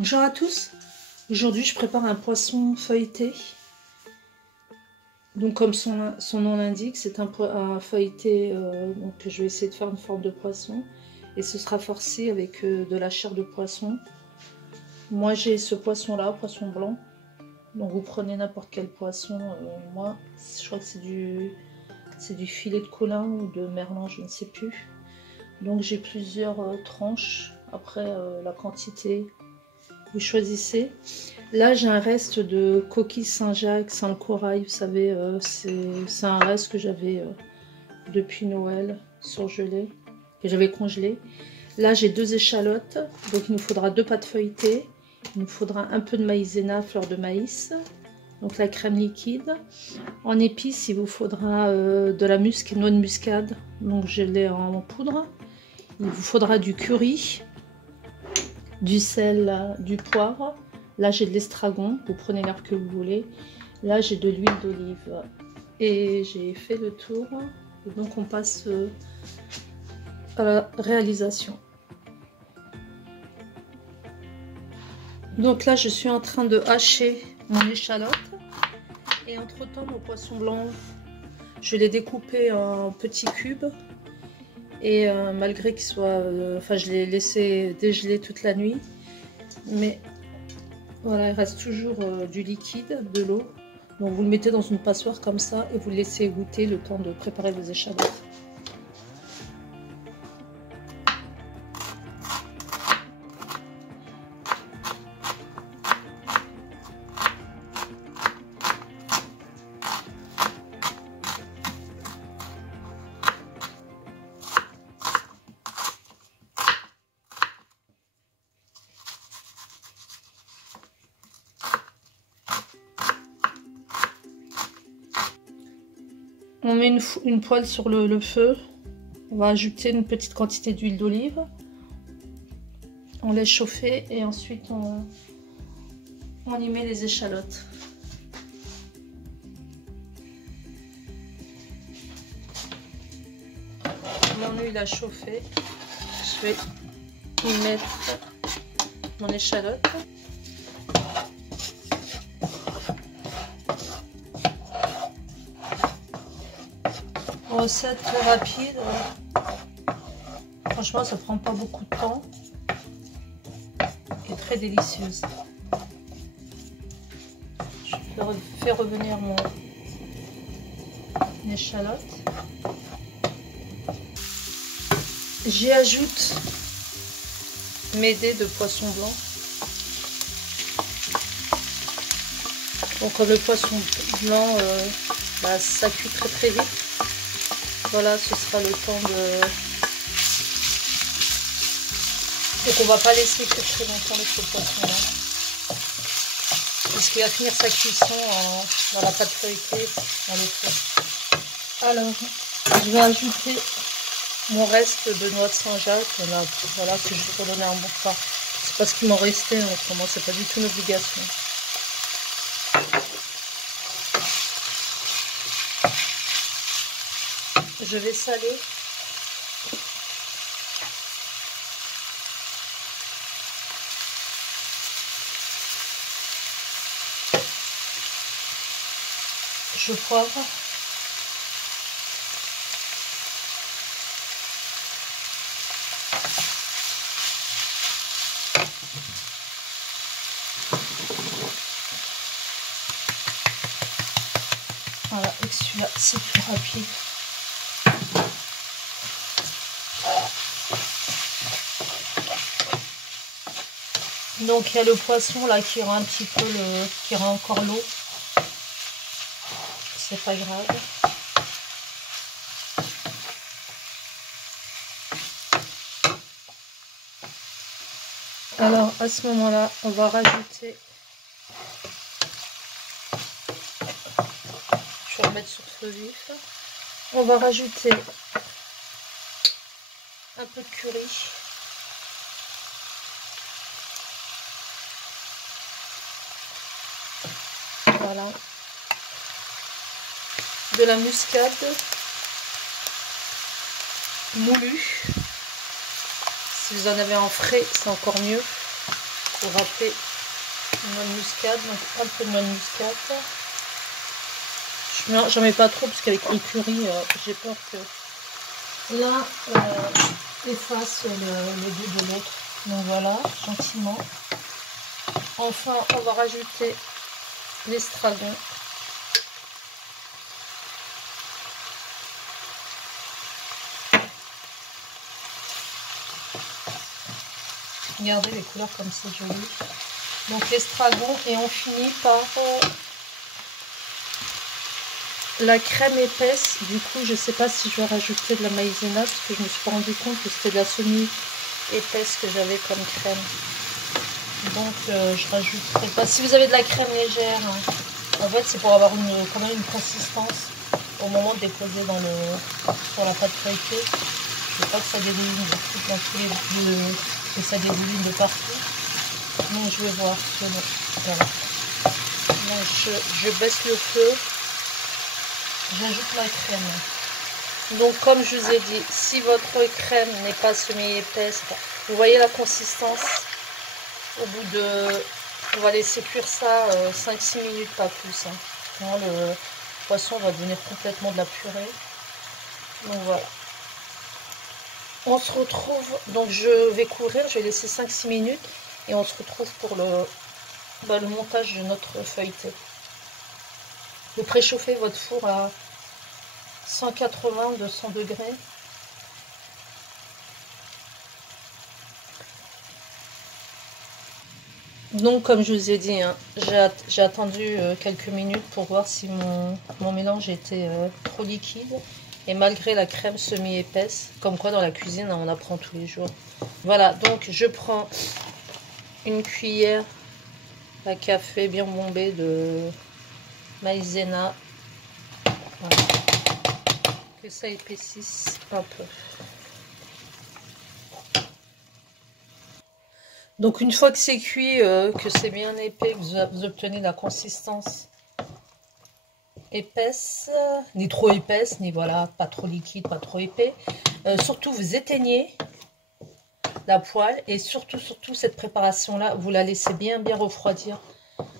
Bonjour à tous, aujourd'hui je prépare un poisson feuilleté. Donc comme son nom l'indique, c'est un feuilleté, donc je vais essayer de faire une forme de poisson. Et ce sera farci avec de la chair de poisson. Moi j'ai ce poisson là, poisson blanc. Donc vous prenez n'importe quel poisson, moi je crois que c'est du filet de Colin ou de merlan, je ne sais plus. Donc j'ai plusieurs tranches, après la quantité, vous choisissez. Là j'ai un reste de coquille Saint-Jacques, Saint-Corail, vous savez, c'est un reste que j'avais depuis Noël surgelé, que j'avais congelé. Là j'ai 2 échalotes, donc il nous faudra 2 pâtes feuilletées, il nous faudra un peu de maïzena, fleur de maïs, donc la crème liquide. En épices il vous faudra de la noix de muscade, donc je l'ai en poudre. Il vous faudra du curry, du sel, du poivre. Là j'ai de l'estragon, vous prenez l'herbe que vous voulez. Là j'ai de l'huile d'olive et j'ai fait le tour. Et donc on passe à la réalisation. Donc là je suis en train de hacher mon échalote et entre temps mon poisson blanc je l'ai découpé en petits cubes. Et malgré qu'il soit, enfin je l'ai laissé dégeler toute la nuit, mais voilà, il reste toujours du liquide, de l'eau. Donc vous le mettez dans une passoire comme ça et vous le laissez goûter le temps de préparer vos échalotes. On met une poêle sur le feu, on va ajouter une petite quantité d'huile d'olive, on laisse chauffer et ensuite on y met les échalotes. Mon huile a chauffé, je vais y mettre mon échalote. Recette très rapide, franchement ça prend pas beaucoup de temps et très délicieuse. Je fais revenir mon échalote. J'y ajoute mes dés de poisson blanc. Donc comme le poisson blanc ça cuit très vite. Voilà, ce sera le temps de... Donc on va pas laisser cuire très longtemps avec ce poisson là. Puisqu'il va finir sa cuisson dans la pâte feuilletée, dans le feu. Alors, je vais ajouter mon reste de noix de Saint-Jacques. Voilà, c'est juste pour donner un bon pas. C'est pas ce qui m'en restait, autrement c'est pas du tout une obligation. Je vais saler. Je poivre. Voilà, et celui-là c'est plus rapide. Donc il y a le poisson là qui rend un petit peu qui rend encore l'eau. C'est pas grave. Alors à ce moment-là, on va rajouter. Je vais remettre sur feu vif. On va rajouter un peu de curry. Voilà. De la muscade moulue. Si vous en avez en frais, c'est encore mieux. pour râper une noix de muscade, donc un peu de noix de muscade. J'en mets pas trop parce qu'avec le curry, j'ai peur que l'un efface le goût de l'autre. Donc voilà, gentiment. Enfin, on va rajouter l'estragon. Regardez les couleurs comme c'est joli. Donc l'estragon et on finit par la crème épaisse. Du coup, je sais pas si je vais rajouter de la maïzena parce que je me suis pas rendu compte que c'était de la semi-épaisse que j'avais comme crème. Donc je rajouterai pas. Si vous avez de la crème légère, hein, en fait c'est pour avoir quand même une consistance au moment de déposer sur la pâte feuilletée. Je veux pas que ça dégouline que ça dégouline de partout. Donc je vais voir que non. Voilà. Donc je baisse le feu. J'ajoute la crème. Donc comme je vous ai dit, si votre crème n'est pas semi-épaisse, vous voyez la consistance. Au bout de... On va laisser cuire ça 5-6 minutes, pas plus. Hein. Sinon le poisson va devenir complètement de la purée. Donc voilà. On se retrouve, donc je vais couvrir, je vais laisser 5-6 minutes et on se retrouve pour le montage de notre feuilleté. Vous préchauffez votre four à 180-200 degrés. Donc comme je vous ai dit, hein, j'ai attendu quelques minutes pour voir si mon mélange était trop liquide. Et malgré la crème semi-épaisse, comme quoi dans la cuisine on apprend tous les jours. Voilà, donc je prends une cuillère à café bien bombée de maïzena. Voilà. Que ça épaississe un peu. Donc une fois que c'est cuit, que c'est bien épais, que vous obtenez la consistance épaisse, ni trop épaisse, ni voilà, pas trop liquide, pas trop épais. Surtout vous éteignez la poêle et surtout cette préparation là, vous la laissez bien refroidir.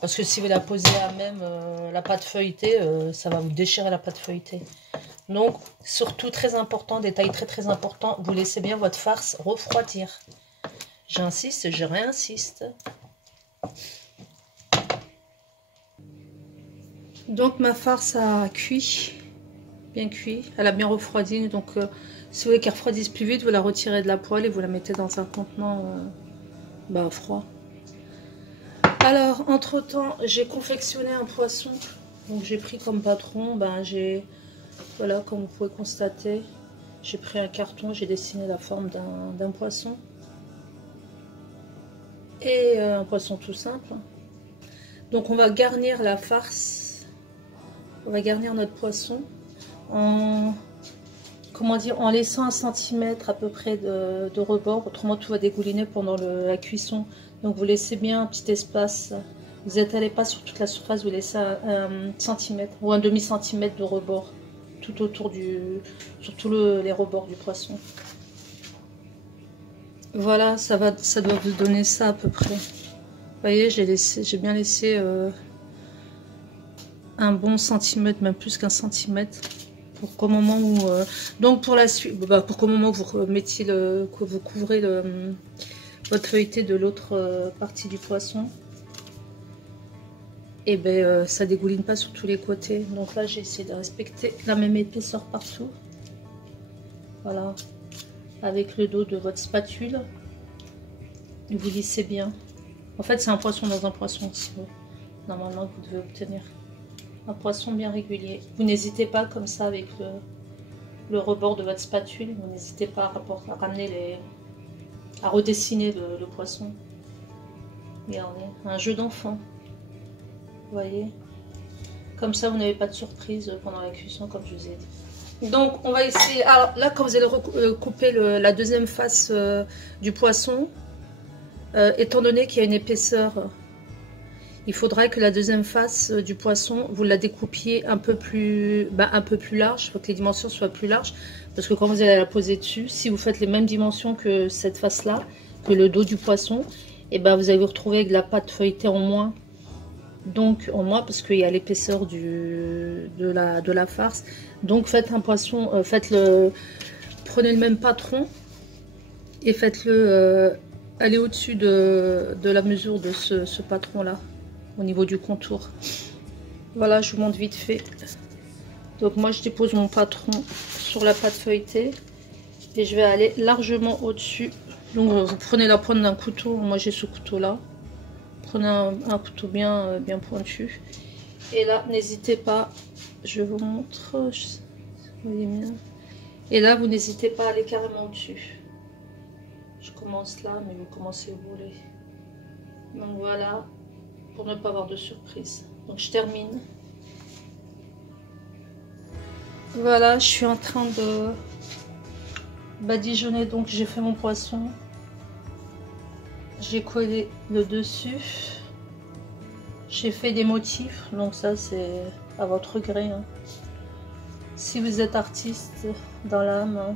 Parce que si vous la posez à même la pâte feuilletée, ça va vous déchirer la pâte feuilletée. Donc surtout très important, détail très important, vous laissez bien votre farce refroidir. J'insiste, je réinsiste. Donc ma farce a cuit, bien cuit, elle a bien refroidi. Donc si vous voulez qu'elle refroidisse plus vite, vous la retirez de la poêle et vous la mettez dans un contenant froid. Alors entre temps, j'ai confectionné un poisson. Donc j'ai pris comme patron, voilà, comme vous pouvez constater, j'ai pris un carton, j'ai dessiné la forme d'un poisson. Et un poisson tout simple. Donc on va garnir la farce. On va garnir notre poisson en laissant 1 cm à peu près de rebord. Autrement tout va dégouliner pendant la cuisson. Donc vous laissez bien un petit espace. Vous n'étalez pas sur toute la surface, vous laissez 1 cm ou un demi-centimètre de rebord tout autour sur tous les rebords du poisson. Voilà, ça doit vous donner ça à peu près. Vous voyez, j'ai bien laissé un bon centimètre, même plus qu'1 centimètre, pour qu'au moment où donc pour la suite, pour qu'au moment où vous remettiez que vous couvrez votre feuilleté de l'autre partie du poisson, et ça dégouline pas sur tous les côtés. Donc là j'ai essayé de respecter la même épaisseur partout. Voilà, avec le dos de votre spatule, vous lissez bien. En fait c'est un poisson dans un poisson, normalement vous devez obtenir un poisson bien régulier. Vous n'hésitez pas comme ça avec le rebord de votre spatule, vous n'hésitez pas à redessiner le poisson. Regardez, un jeu d'enfant. Vous voyez, comme ça vous n'avez pas de surprise pendant la cuisson, comme je vous ai dit. Donc on va essayer. Alors là, quand vous allez recouper la deuxième face du poisson, étant donné qu'il y a une épaisseur, il faudra que la deuxième face du poisson, vous la découpiez un peu plus large. Il faut que les dimensions soient plus larges. Parce que quand vous allez la poser dessus, si vous faites les mêmes dimensions que cette face-là, que le dos du poisson, et ben vous allez vous retrouver avec de la pâte feuilletée en moins. Donc en moins parce qu'il y a l'épaisseur de la farce. Donc faites un poisson, prenez le même patron et faites-le aller au-dessus de la mesure de ce patron là, au niveau du contour. Voilà, je vous montre vite fait. Donc moi je dépose mon patron sur la pâte feuilletée et je vais aller largement au-dessus. Donc vous prenez la pointe d'un couteau, moi j'ai ce couteau là. Prenez un couteau bien pointu. Et là, n'hésitez pas, je vous montre. Vous voyez bien. Et là, vous n'hésitez pas à aller carrément au-dessus. Je commence là, mais vous commencez où vous voulez. Donc voilà, pour ne pas avoir de surprise. Donc je termine. Voilà, je suis en train de badigeonner. Donc j'ai fait mon poisson. J'ai collé le dessus. J'ai fait des motifs. Donc ça c'est à votre gré. Hein. Si vous êtes artiste dans l'âme, hein,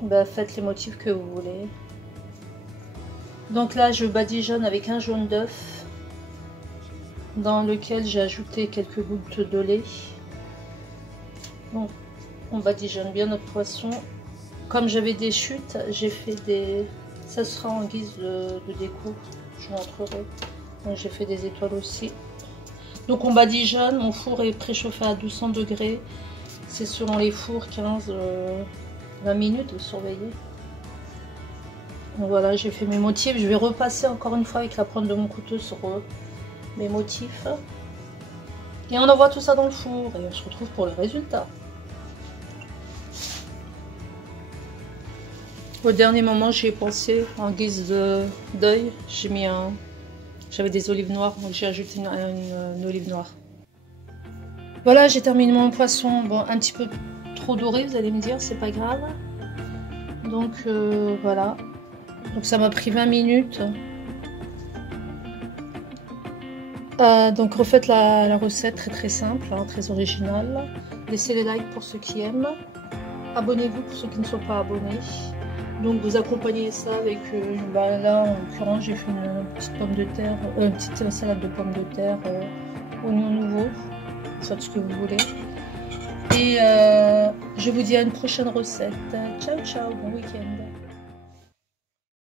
ben faites les motifs que vous voulez. Donc là je badigeonne avec un jaune d'œuf dans lequel j'ai ajouté quelques gouttes de lait. Donc on badigeonne bien notre poisson. Comme j'avais des chutes, j'ai fait des... Ça sera en guise de déco, je vous montrerai. Donc j'ai fait des étoiles aussi. Donc on badigeonne, mon four est préchauffé à 200 degrés. C'est selon les fours 15-20 minutes, vous surveillez. Donc voilà, j'ai fait mes motifs. Je vais repasser encore une fois avec la pointe de mon couteau sur mes motifs. Et on envoie tout ça dans le four et on se retrouve pour le résultat. Au dernier moment, j'y ai pensé en guise d'œil. J'ai mis j'avais des olives noires, donc j'ai ajouté une olive noire. Voilà, j'ai terminé mon poisson. Bon, un petit peu trop doré, vous allez me dire, c'est pas grave. Donc voilà. Donc ça m'a pris 20 minutes. Donc refaites la recette, très simple, hein, très originale. Laissez les likes pour ceux qui aiment. Abonnez-vous pour ceux qui ne sont pas abonnés. Donc vous accompagnez ça avec, là en l'occurrence j'ai fait une petite pomme de terre, une petite salade de pommes de terre, oignons nouveaux, faites ce que vous voulez. Et je vous dis à une prochaine recette. Ciao ciao, bon week-end.